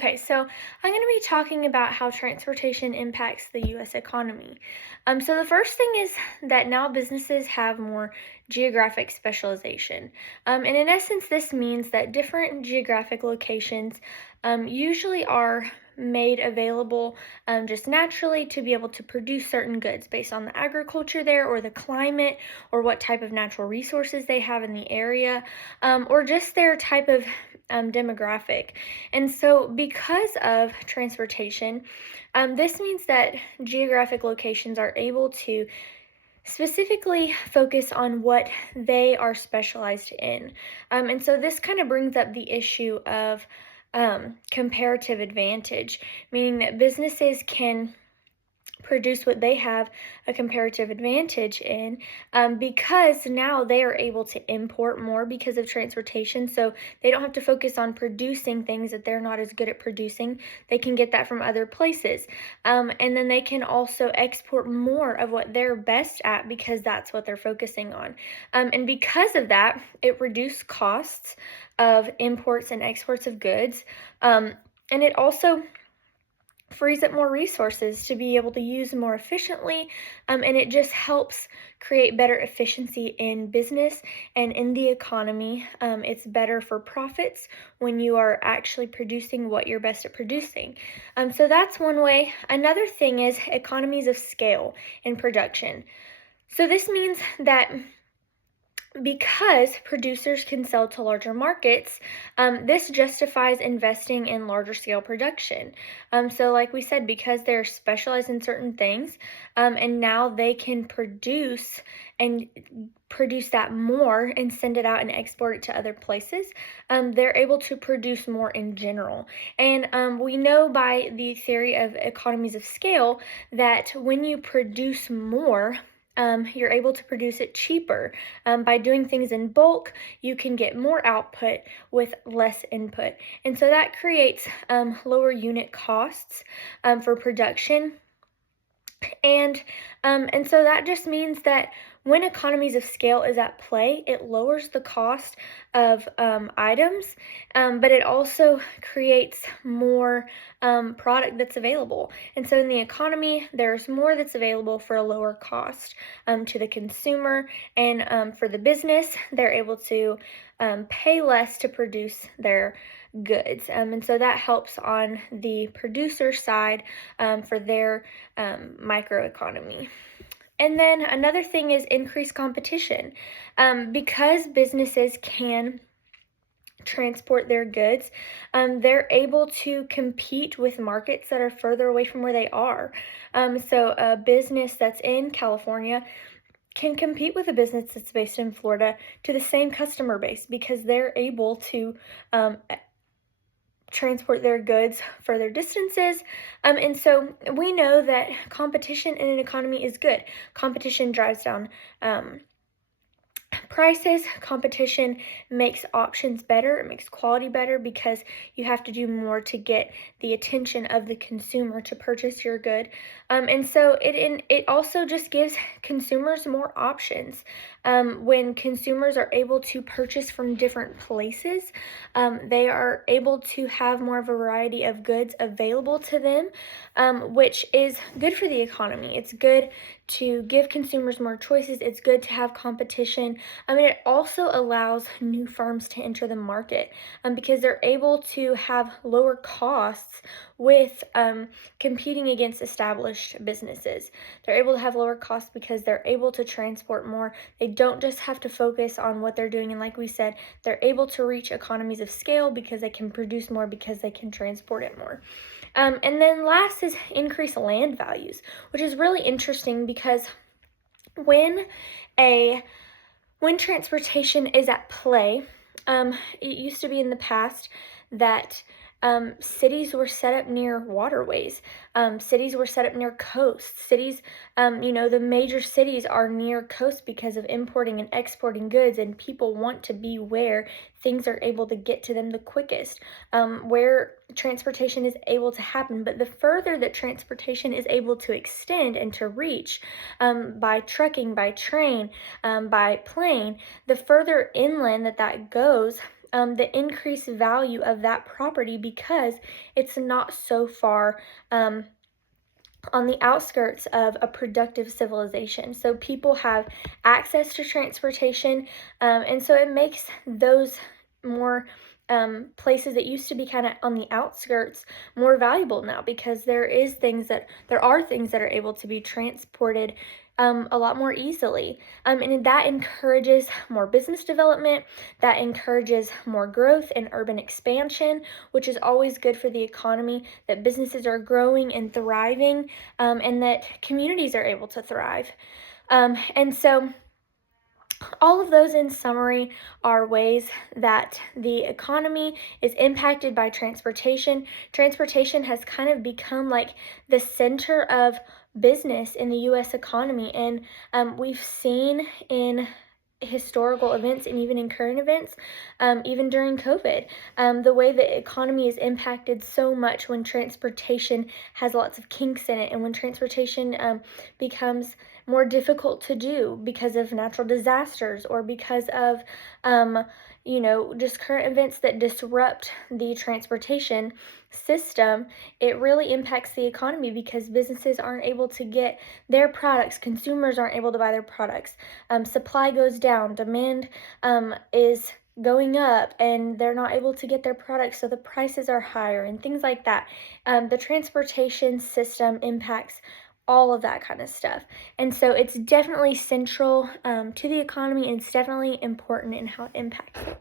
Okay, so I'm going to be talking about how transportation impacts the U.S. economy. So the first thing is that now businesses have more geographic specialization. And in essence, this means that different geographic locations usually are made available just naturally to be able to produce certain goods based on the agriculture there or the climate or what type of natural resources they have in the area or just their type of demographic. And so, because of transportation, this means that geographic locations are able to specifically focus on what they are specialized in. And so, this kind of brings up the issue of comparative advantage, meaning that businesses can produce what they have a comparative advantage in because now they are able to import more because of transportation. So they don't have to focus on producing things that they're not as good at producing. They can get that from other places. And then they can also export more of what they're best at because that's what they're focusing on. And because of that, it reduces costs of imports and exports of goods. And it also frees up more resources to be able to use more efficiently, and it just helps create better efficiency in business and in the economy. It's better for profits when you are actually producing what you're best at producing. So that's one way. Another thing is economies of scale in production. So this means that because producers can sell to larger markets, this justifies investing in larger scale production. So, like we said, because they're specialized in certain things, and now they can and produce that more and send it out and export it to other places, they're able to produce more in general. And we know by the theory of economies of scale that when you produce more, you're able to produce it cheaper. By doing things in bulk, you can get more output with less input. And so that creates lower unit costs for production. And so that just means that when economies of scale is at play, it lowers the cost of items, but it also creates more product that's available. And so in the economy, there's more that's available for a lower cost to the consumer, and for the business, they're able to pay less to produce their goods. And so that helps on the producer side for their microeconomy. And then another thing is increased competition. Because businesses can transport their goods, they're able to compete with markets that are further away from where they are. So a business that's in California can compete with a business that's based in Florida to the same customer base because they're able to transport their goods further distances. And so we know that competition in an economy is good. Competition drives down prices. Competition makes options better. It makes quality better because you have to do more to get the attention of the consumer to purchase your good. And so it also just gives consumers more options. When consumers are able to purchase from different places, they are able to have more variety of goods available to them, which is good for the economy. It's good to give consumers more choices. It's good to have competition. It also allows new firms to enter the market because they're able to have lower costs with competing against established businesses. They're able to have lower costs because they're able to transport more. They don't just have to focus on what they're doing. And like we said, they're able to reach economies of scale because they can produce more because they can transport it more. And then last is increase land values, which is really interesting because when transportation is at play, it used to be in the past that cities were set up near waterways. Cities were set up near coasts. Cities, the major cities are near coasts because of importing and exporting goods, and people want to be where things are able to get to them the quickest, where transportation is able to happen. But the further that transportation is able to extend and to reach by trucking, by train, by plane, the further inland that goes, the increased value of that property because it's not so far on the outskirts of a productive civilization. So people have access to transportation, and so it makes those more places that used to be kind of on the outskirts more valuable now because there are things that are able to be transported a lot more easily. And that encourages more business development, that encourages more growth and urban expansion, which is always good for the economy, that businesses are growing and thriving, and that communities are able to thrive. And so all of those, in summary, are ways that the economy is impacted by transportation. Transportation has kind of become like the center of business in the U.S. economy, and we've seen in historical events and even in current events, even during COVID, the way the economy is impacted so much when transportation has lots of kinks in it and when transportation becomes more difficult to do because of natural disasters or because of just current events that disrupt the transportation system. It really impacts the economy because businesses aren't able to get their products, consumers aren't able to buy their products, supply goes down, demand is going up, and they're not able to get their products, so the prices are higher and things like that. The transportation system impacts all of that kind of stuff. And so it's definitely central to the economy, and it's definitely important in how it impacts it.